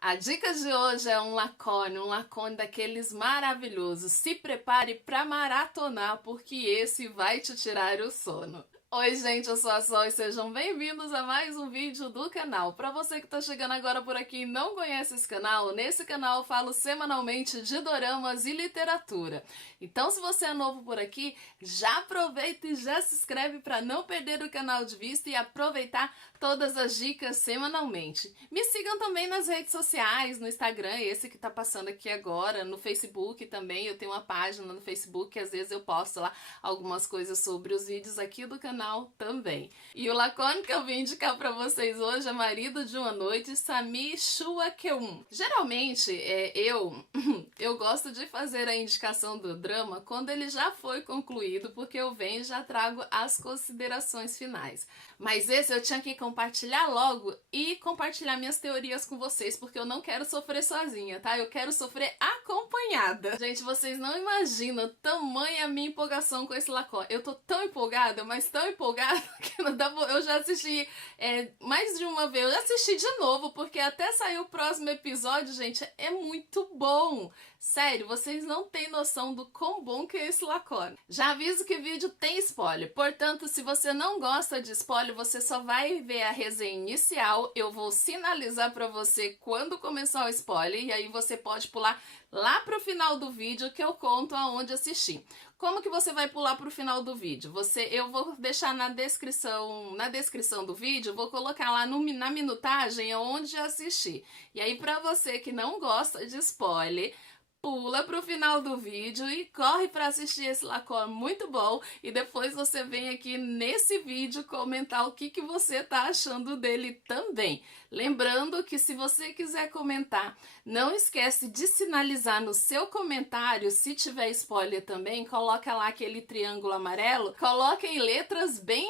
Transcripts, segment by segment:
A dica de hoje é um Lacone daqueles maravilhosos. Se prepare para maratonar, porque esse vai te tirar o sono. Oi gente, eu sou a Sol e sejam bem-vindos a mais um vídeo do canal. Para você que está chegando agora por aqui e não conhece esse canal, nesse canal eu falo semanalmente de doramas e literatura. Então se você é novo por aqui, já aproveita e já se inscreve para não perder o canal de vista e aproveitar todas as dicas semanalmente. Me sigam também nas redes sociais, no Instagram, esse que está passando aqui agora, no Facebook também, eu tenho uma página no Facebook que às vezes eu posto lá algumas coisas sobre os vídeos aqui do canal também. E o Lacone que eu vim indicar pra vocês hoje é Marido de uma Noite, Sami Chua-keun. Geralmente, eu gosto de fazer a indicação do drama quando ele já foi concluído, porque eu venho e já trago as considerações finais. Mas esse eu tinha que compartilhar logo e compartilhar minhas teorias com vocês, porque eu não quero sofrer sozinha, tá? Eu quero sofrer acompanhada. Gente, vocês não imaginam tamanha minha empolgação com esse Lacone. Eu tô tão empolgada, mas tão empolgada que não dá, eu já assisti mais de uma vez, eu já assisti de novo, porque até sair o próximo episódio, gente, é muito bom. Sério, vocês não têm noção do quão bom que é esse Lacone. Já aviso que o vídeo tem spoiler, portanto, se você não gosta de spoiler, você só vai ver a resenha inicial, eu vou sinalizar pra você quando começar o spoiler, e aí você pode pular lá pro final do vídeo que eu conto aonde assistir. Como que você vai pular pro final do vídeo? Eu vou deixar na descrição do vídeo, vou colocar lá na minutagem onde assistir. E aí pra você que não gosta de spoiler, pula pro final do vídeo e corre para assistir esse Lacone muito bom, e depois você vem aqui nesse vídeo comentar o que você tá achando dele também. Lembrando que se você quiser comentar, não esquece de sinalizar no seu comentário, se tiver spoiler também, coloca lá aquele triângulo amarelo, coloca em letras bem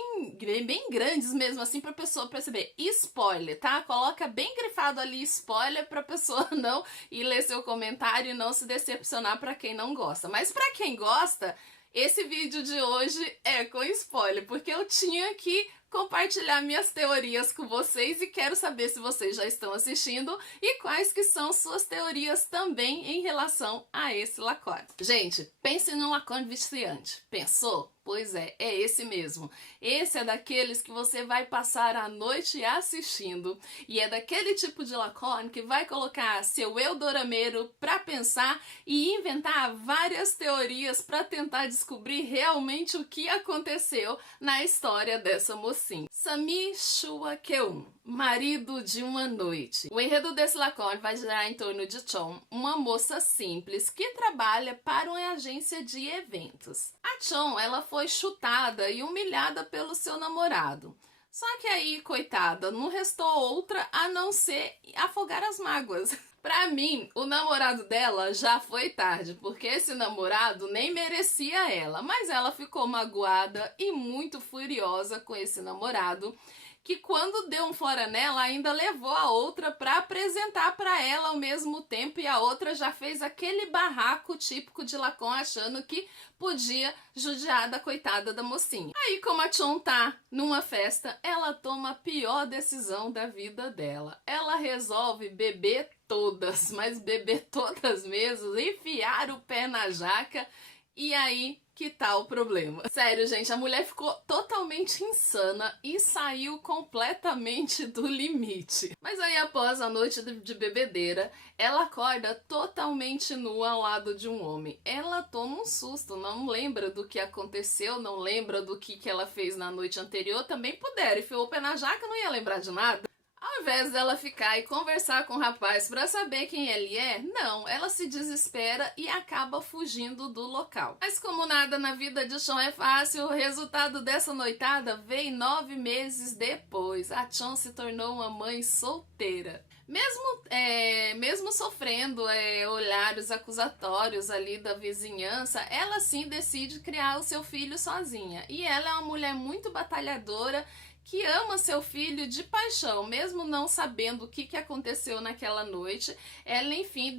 grandes mesmo, assim pra pessoa perceber, spoiler, tá? Coloca bem grifado ali spoiler pra pessoa não ir ler seu comentário e não se decepcionar para quem não gosta. Mas para quem gosta, esse vídeo de hoje é com spoiler, porque eu tinha que compartilhar minhas teorias com vocês e quero saber se vocês já estão assistindo e quais que são suas teorias também em relação a esse Lacone. Gente, pense num Lacone viciante. Pensou? Pois é esse mesmo. Esse é daqueles que você vai passar a noite assistindo e é daquele tipo de Lacone que vai colocar seu eu dorameiro pra pensar e inventar várias teorias pra tentar descobrir realmente o que aconteceu na história dessa mocinha. Sami Chua-keun, Marido de uma Noite. O enredo desse Lacone vai girar em torno de Chon, uma moça simples que trabalha para uma agência de eventos. A Chon, ela foi chutada e humilhada pelo seu namorado. Só que aí, coitada, não restou outra a não ser afogar as mágoas. Pra mim, o namorado dela já foi tarde, porque esse namorado nem merecia ela, mas ela ficou magoada e muito furiosa com esse namorado, que quando deu um fora nela, ainda levou a outra pra apresentar pra ela ao mesmo tempo, e a outra já fez aquele barraco típico de Lacone, achando que podia judiar da coitada da mocinha. Aí, como a Chon tá numa festa, ela toma a pior decisão da vida dela. Ela resolve beber todas, mas beber todas mesmo, enfiar o pé na jaca, e aí que tá o problema. Sério, gente, a mulher ficou totalmente insana e saiu completamente do limite. Mas aí, após a noite de bebedeira, ela acorda totalmente nua ao lado de um homem. Ela toma um susto, não lembra do que aconteceu, não lembra do que ela fez na noite anterior. Também pudera, enfiou o pé na jaca, não ia lembrar de nada. Ao invés dela ficar e conversar com o rapaz para saber quem ele é, não, ela se desespera e acaba fugindo do local. Mas como nada na vida de Chon é fácil, o resultado dessa noitada veio 9 meses depois. A Chon se tornou uma mãe solteira. Mesmo sofrendo olhares acusatórios ali da vizinhança, ela sim decide criar o seu filho sozinha. E ela é uma mulher muito batalhadora, que ama seu filho de paixão, mesmo não sabendo o que aconteceu naquela noite. Ela, enfim,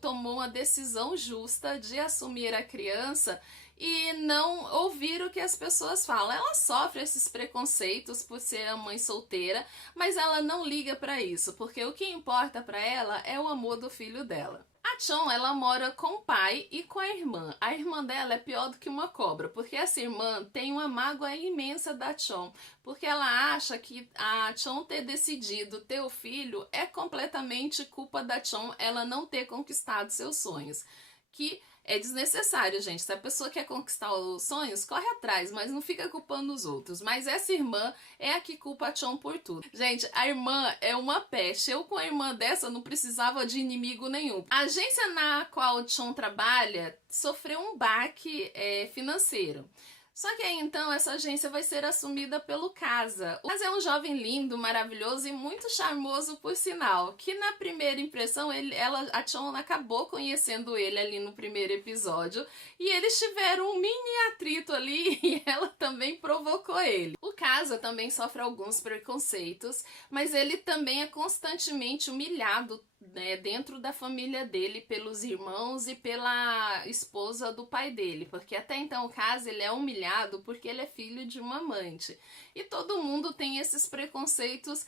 tomou uma decisão justa de assumir a criança e não ouvir o que as pessoas falam. Ela sofre esses preconceitos por ser a mãe solteira, mas ela não liga pra isso, porque o que importa pra ela é o amor do filho dela. A Chon, ela mora com o pai e com a irmã. A irmã dela é pior do que uma cobra, porque essa irmã tem uma mágoa imensa da Chon, porque ela acha que a Chon ter decidido ter o filho é completamente culpa da Chon ela não ter conquistado seus sonhos. Que é desnecessário, gente. Se a pessoa quer conquistar os sonhos, corre atrás, mas não fica culpando os outros. Mas essa irmã é a que culpa a Chon por tudo. Gente, a irmã é uma peste. Eu com a irmã dessa não precisava de inimigo nenhum. A agência na qual a Chon trabalha sofreu um baque financeiro. Só que aí então essa agência vai ser assumida pelo Casa. O Casa é um jovem lindo, maravilhoso e muito charmoso por sinal, que na primeira impressão a Chon acabou conhecendo ele ali no primeiro episódio e eles tiveram um mini atrito ali e ela também provocou ele. O Casa também sofre alguns preconceitos, mas ele também é constantemente humilhado dentro da família dele pelos irmãos e pela esposa do pai dele, porque até então o Casa ele é humilhado porque ele é filho de uma amante e todo mundo tem esses preconceitos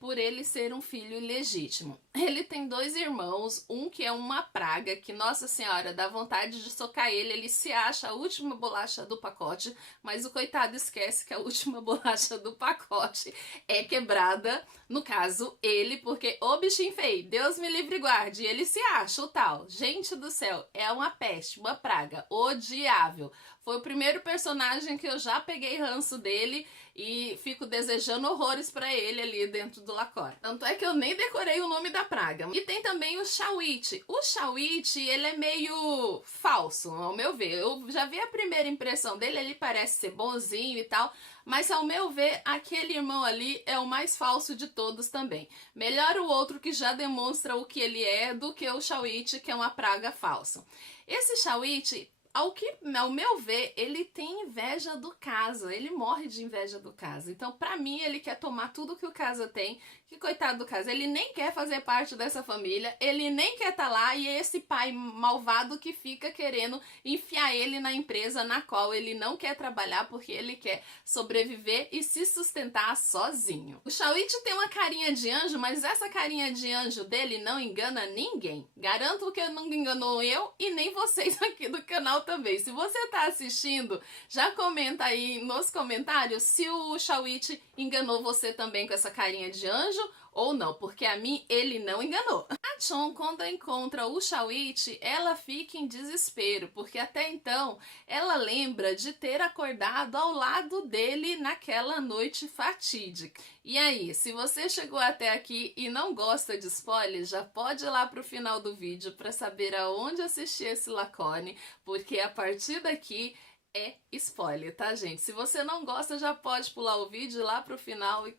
por ele ser um filho ilegítimo. Ele tem 2 irmãos, um que é uma praga, que nossa senhora, dá vontade de socar ele se acha a última bolacha do pacote, mas o coitado esquece que a última bolacha do pacote é quebrada, no caso ele, porque o bichinho feio, Deus me livre e guarde, ele se acha o tal, gente do céu, é uma peste, uma praga, odiável. Foi o primeiro personagem que eu já peguei ranço dele e fico desejando horrores pra ele ali dentro do Lacor. Tanto é que eu nem decorei o nome da praga. E tem também o Shawit. O Shawit, ele é meio falso, ao meu ver. Eu já vi a primeira impressão dele, ele parece ser bonzinho e tal, mas ao meu ver, aquele irmão ali é o mais falso de todos também. Melhor o outro que já demonstra o que ele é do que o Shawit, que é uma praga falsa. Esse Shawit, ao meu ver, ele tem inveja do Casa, ele morre de inveja do Casa. Então, pra mim, ele quer tomar tudo que o Casa tem, que coitado do Casa, ele nem quer fazer parte dessa família, ele nem quer estar lá, e é esse pai malvado que fica querendo enfiar ele na empresa na qual ele não quer trabalhar porque ele quer sobreviver e se sustentar sozinho. O Shawit tem uma carinha de anjo, mas essa carinha de anjo dele não engana ninguém. Garanto que não enganou eu e nem vocês aqui do canal também. Se você tá assistindo, já comenta aí nos comentários se o Shawit enganou você também com essa carinha de anjo ou não, porque a mim ele não enganou. A Chon, quando encontra o Shawit, ela fica em desespero, porque até então ela lembra de ter acordado ao lado dele naquela noite fatídica. E aí, se você chegou até aqui e não gosta de spoilers, já pode ir lá pro final do vídeo para saber aonde assistir esse Lacone, porque a partir daqui é spoiler, tá, gente? Se você não gosta, já pode pular o vídeo lá pro final e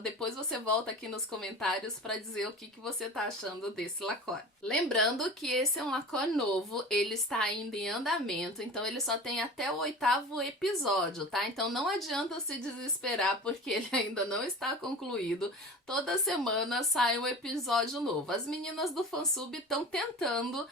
depois você volta aqui nos comentários pra dizer o que você tá achando desse Lacone. Lembrando que esse é um Lacone novo, ele está ainda em andamento, então ele só tem até o 8º episódio, tá? Então não adianta se desesperar porque ele ainda não está concluído. Toda semana sai um episódio novo. As meninas do fansub estão tentando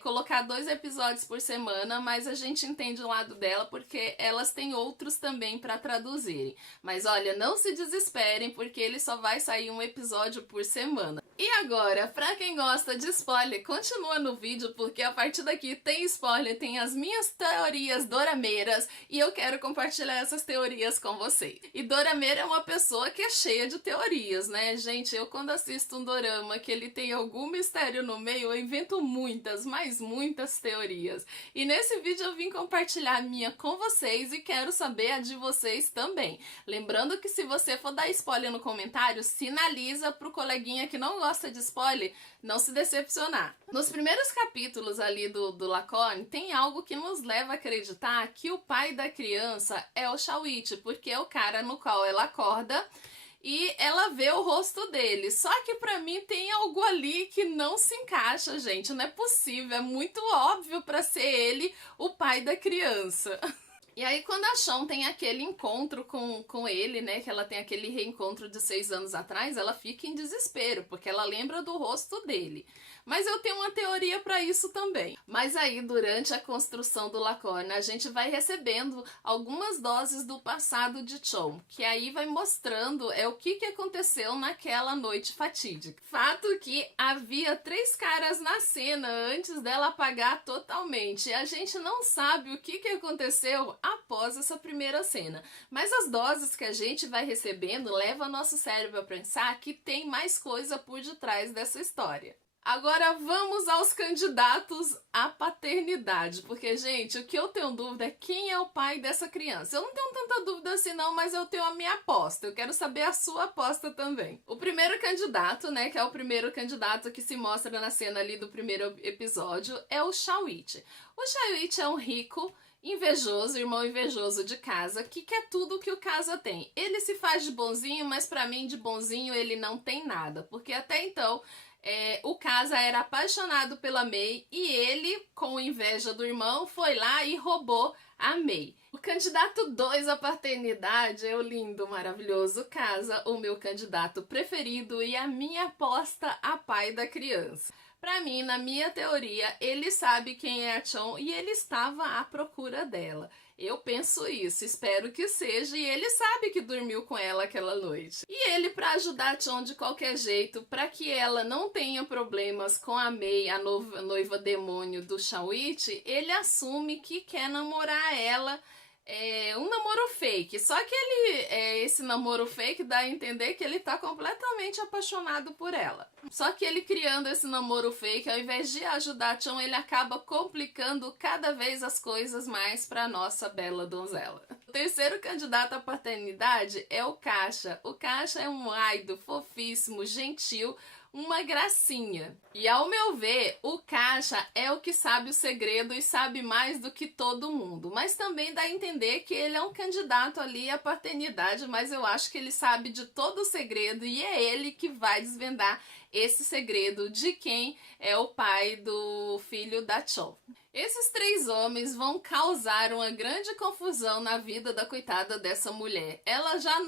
colocar 2 episódios por semana, mas a gente entende o lado dela porque elas têm outros também para traduzirem. Mas olha, não se desesperem porque ele só vai sair um episódio por semana. E agora, pra quem gosta de spoiler, continua no vídeo porque a partir daqui tem spoiler, tem as minhas teorias dorameiras e eu quero compartilhar essas teorias com vocês. E dorameira é uma pessoa que é cheia de teorias, né? Gente, eu quando assisto um dorama que ele tem algum mistério no meio, eu invento muitas, mas muitas teorias. E nesse vídeo eu vim compartilhar a minha com vocês e quero saber a de vocês também. Lembrando que se você for dar spoiler no comentário, sinaliza pro coleguinha que não gosta de spoiler não se decepcionar. Nos primeiros capítulos ali do Lacone, tem algo que nos leva a acreditar que o pai da criança é o Shawit, porque é o cara no qual ela acorda e ela vê o rosto dele. Só que pra mim tem algo ali que não se encaixa, gente. Não é possível, é muito óbvio pra ser ele o pai da criança. E aí quando a Chon tem aquele encontro com ele, né, que ela tem aquele reencontro de 6 anos atrás, ela fica em desespero, porque ela lembra do rosto dele. Mas eu tenho uma teoria para isso também. Mas aí, durante a construção do Lacorne, a gente vai recebendo algumas doses do passado de Chon, que aí vai mostrando o que aconteceu naquela noite fatídica. Fato que havia 3 caras na cena antes dela apagar totalmente. E a gente não sabe o que aconteceu após essa primeira cena. Mas as doses que a gente vai recebendo levam nosso cérebro a pensar que tem mais coisa por detrás dessa história. Agora vamos aos candidatos à paternidade, porque, gente, o que eu tenho dúvida é quem é o pai dessa criança. Eu não tenho tanta dúvida assim não, mas eu tenho a minha aposta. Eu quero saber a sua aposta também. O primeiro candidato, né, que é o primeiro candidato que se mostra na cena ali do primeiro episódio, é o Xiaoichi. O Xiaoichi é um rico, invejoso, irmão invejoso de casa, que quer tudo que o casa tem. Ele se faz de bonzinho, mas pra mim de bonzinho ele não tem nada, porque até então o Casa era apaixonado pela Mei e ele, com inveja do irmão, foi lá e roubou a Mei. O candidato 2 à paternidade é o lindo, maravilhoso Casa, o meu candidato preferido e a minha aposta a pai da criança. Pra mim, na minha teoria, ele sabe quem é a Chon e ele estava à procura dela. Eu penso isso, espero que seja, e ele sabe que dormiu com ela aquela noite. E ele, pra ajudar a Chon de qualquer jeito, pra que ela não tenha problemas com a Mei, a noiva demônio do Xiaoichi, ele assume que quer namorar ela. Um namoro fake, só que esse namoro fake dá a entender que ele tá completamente apaixonado por ela. Só que ele criando esse namoro fake, ao invés de ajudar a Chon, ele acaba complicando cada vez as coisas mais pra nossa bela donzela. O terceiro candidato à paternidade é o Kasha. O Kasha é um aido fofíssimo, gentil, uma gracinha. E ao meu ver, o Kasha é o que sabe o segredo e sabe mais do que todo mundo. Mas também dá a entender que ele é um candidato ali à paternidade, mas eu acho que ele sabe de todo o segredo e é ele que vai desvendar esse segredo de quem é o pai do filho da Chon. Esses 3 homens vão causar uma grande confusão na vida da coitada dessa mulher. Ela já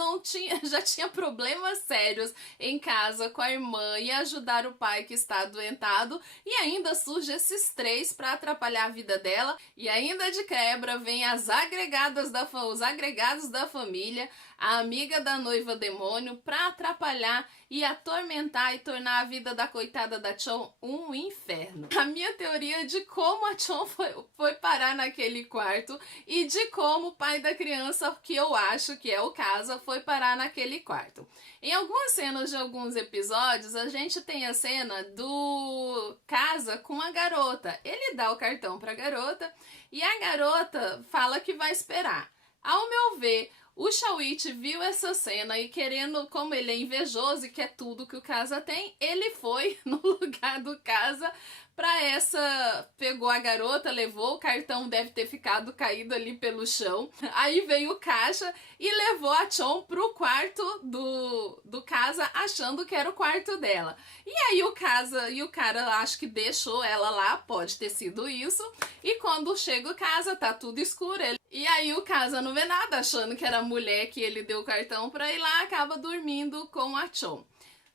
tinha problemas sérios em casa com a irmã e ajudar o pai que está adoentado, e ainda surge esses 3 para atrapalhar a vida dela, e ainda de quebra vem os agregados da família, a amiga da noiva demônio, para atrapalhar e atormentar e tornar a vida da coitada da Chon um inferno. A minha teoria de como a Chon foi parar naquele quarto e de como o pai da criança, que eu acho que é o Casa, foi parar naquele quarto. Em algumas cenas de alguns episódios, a gente tem a cena do Casa com a garota. Ele dá o cartão para a garota e a garota fala que vai esperar. Ao meu ver, o Xiaoichi viu essa cena e querendo, como ele é invejoso e quer tudo que o Casa tem, ele foi no lugar do Casa pegou a garota, levou, o cartão deve ter ficado caído ali pelo chão. Aí veio o Kasha e levou a Chon pro quarto do Casa, achando que era o quarto dela. E aí o cara acho que deixou ela lá, pode ter sido isso. E quando chega o Casa, tá tudo escuro. E aí o Casa não vê nada, achando que era a mulher que ele deu o cartão pra ir lá, acaba dormindo com a Chon.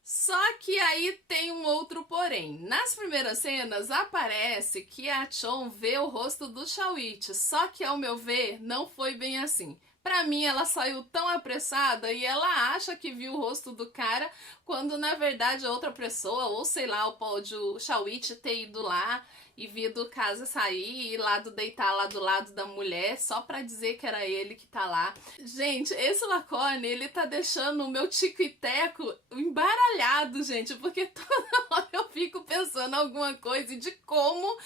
Só que aí tem um outro porém. Nas primeiras cenas aparece que a Chon vê o rosto do Xiaoichi, só que ao meu ver não foi bem assim. Pra mim ela saiu tão apressada e ela acha que viu o rosto do cara, quando na verdade outra pessoa, ou sei lá, pode o Xiaoichi ter ido lá e vir do casa sair e ir lá deitar lá do lado da mulher só pra dizer que era ele que tá lá. Gente, esse Lacorne, ele tá deixando o meu tico e teco embaralhado, gente, porque toda hora eu fico pensando alguma coisa de como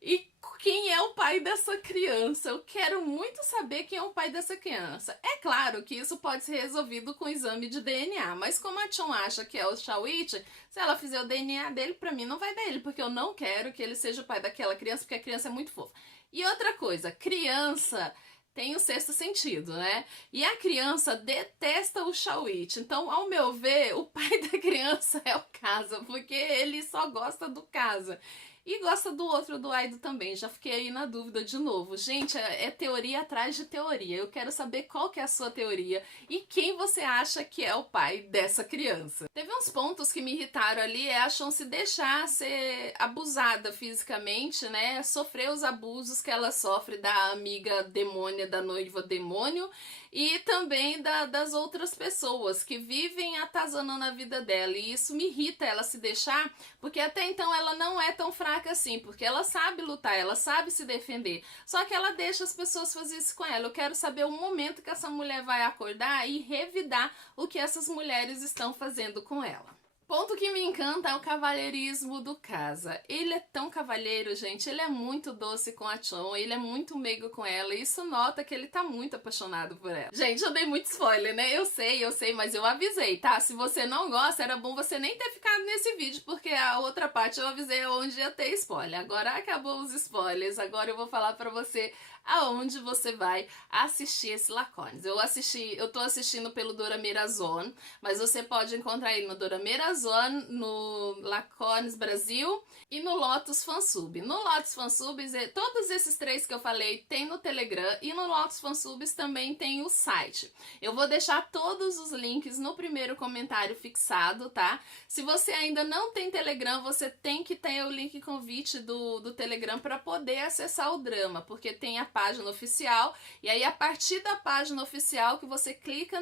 e quem é o pai dessa criança. Eu quero muito saber quem é o pai dessa criança. É claro que isso pode ser resolvido com exame de DNA, mas como a Chon acha que é o Xiaoichi, se ela fizer o DNA dele, pra mim não vai dar ele, porque eu não quero que ele seja o pai daquela criança, porque a criança é muito fofa. E outra coisa, criança tem o 6º sentido, né? E a criança detesta o Xiaoichi. Então, ao meu ver, o pai da criança é o Casa, porque ele só gosta do Casa. e gosta do outro, do Aido também. Já fiquei aí na dúvida de novo. Gente, é teoria atrás de teoria. Eu quero saber qual que é a sua teoria e quem você acha que é o pai dessa criança. Teve uns pontos que me irritaram ali, a Chon se deixar ser abusada fisicamente, né? Sofrer os abusos que ela sofre da amiga demônia, da noiva demônio, e também das outras pessoas que vivem atazanando a vida dela. E isso me irrita, ela se deixar, porque até então ela não é tão fraca assim, porque ela sabe lutar, ela sabe se defender. Só que ela deixa as pessoas fazer isso com ela. Eu quero saber o momento que essa mulher vai acordar e revidar o que essas mulheres estão fazendo com ela. Ponto que me encanta é o cavalheirismo do Casa. Ele é tão cavalheiro, gente, ele é muito doce com a Chon, ele é muito meigo com ela, e isso nota que ele tá muito apaixonado por ela. Gente, eu dei muito spoiler, né? Eu sei, mas eu avisei, tá? Se você não gosta, era bom você nem ter ficado nesse vídeo, porque a outra parte eu avisei onde ia ter spoiler. Agora acabou os spoilers, agora eu vou falar pra você aonde você vai assistir esse Lacones. Eu tô assistindo pelo Dorama-Zone, mas você pode encontrar ele no Dorama-Zone, no Lacones Brasil e no Lotus Fansub. No Lotus Fansubs, todos esses três que eu falei tem no Telegram, e no Lotus Fansubs também tem o site. Eu vou deixar todos os links no primeiro comentário fixado, tá? Se você ainda não tem Telegram, você tem que ter o link convite do Telegram para poder acessar o drama, porque tem a página oficial, e aí a partir da página oficial que você clica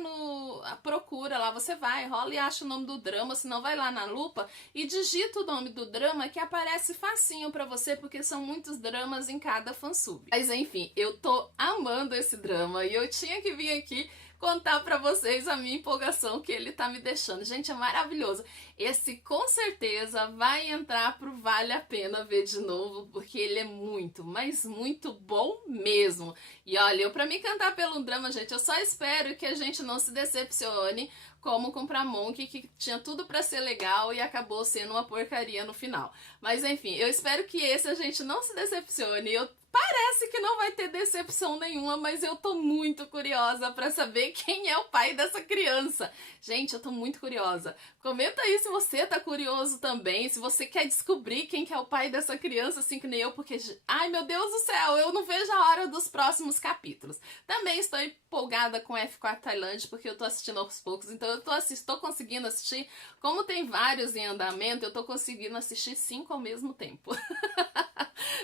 procura lá, você vai, rola e acha o nome do drama, senão vai lá na lupa e digita o nome do drama, que aparece facinho pra você, porque são muitos dramas em cada fansub. Mas enfim, eu tô amando esse drama e eu tinha que vir aqui contar pra vocês a minha empolgação que ele tá me deixando. Gente, é maravilhoso. Esse com certeza vai entrar pro Vale a Pena Ver de novo, porque ele é muito, mas muito bom mesmo. E olha, pra me cantar pelo drama, gente, eu só espero que a gente não se decepcione como com Pramonk, que tinha tudo pra ser legal e acabou sendo uma porcaria no final. Mas enfim, eu espero que esse a gente não se decepcione. Parece que não vai ter decepção nenhuma, mas eu tô muito curiosa pra saber quem é o pai dessa criança. Gente, eu tô muito curiosa. Comenta aí se você tá curioso também, se você quer descobrir quem que é o pai dessa criança, assim que nem eu, porque, ai meu Deus do céu, eu não vejo a hora dos próximos capítulos. Também estou empolgada com F4 Thailand, porque eu tô assistindo aos poucos, então eu tô conseguindo assistir, como tem vários em andamento, eu tô conseguindo assistir 5 ao mesmo tempo.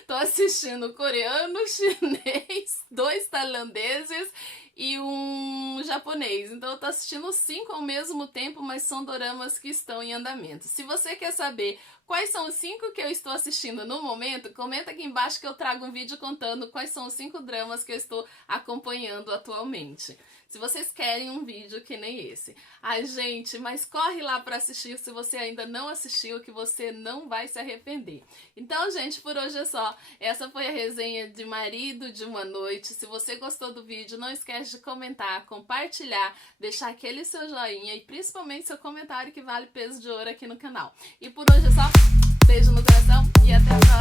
Tô assistindo coreano, chinês, 2 tailandeses e um japonês. Então eu tô assistindo 5 ao mesmo tempo, mas são doramas que estão em andamento. Se você quer saber quais são os 5 que eu estou assistindo no momento, comenta aqui embaixo que eu trago um vídeo contando quais são os 5 dramas que eu estou acompanhando atualmente. Se vocês querem um vídeo que nem esse. Ai, gente, mas corre lá pra assistir se você ainda não assistiu, que você não vai se arrepender. Então, gente, por hoje é só. Essa foi a resenha de Marido de uma Noite. Se você gostou do vídeo, não esquece de comentar, compartilhar, deixar aquele seu joinha e principalmente seu comentário, que vale peso de ouro aqui no canal. E por hoje é só. Beijo no coração e até a próxima.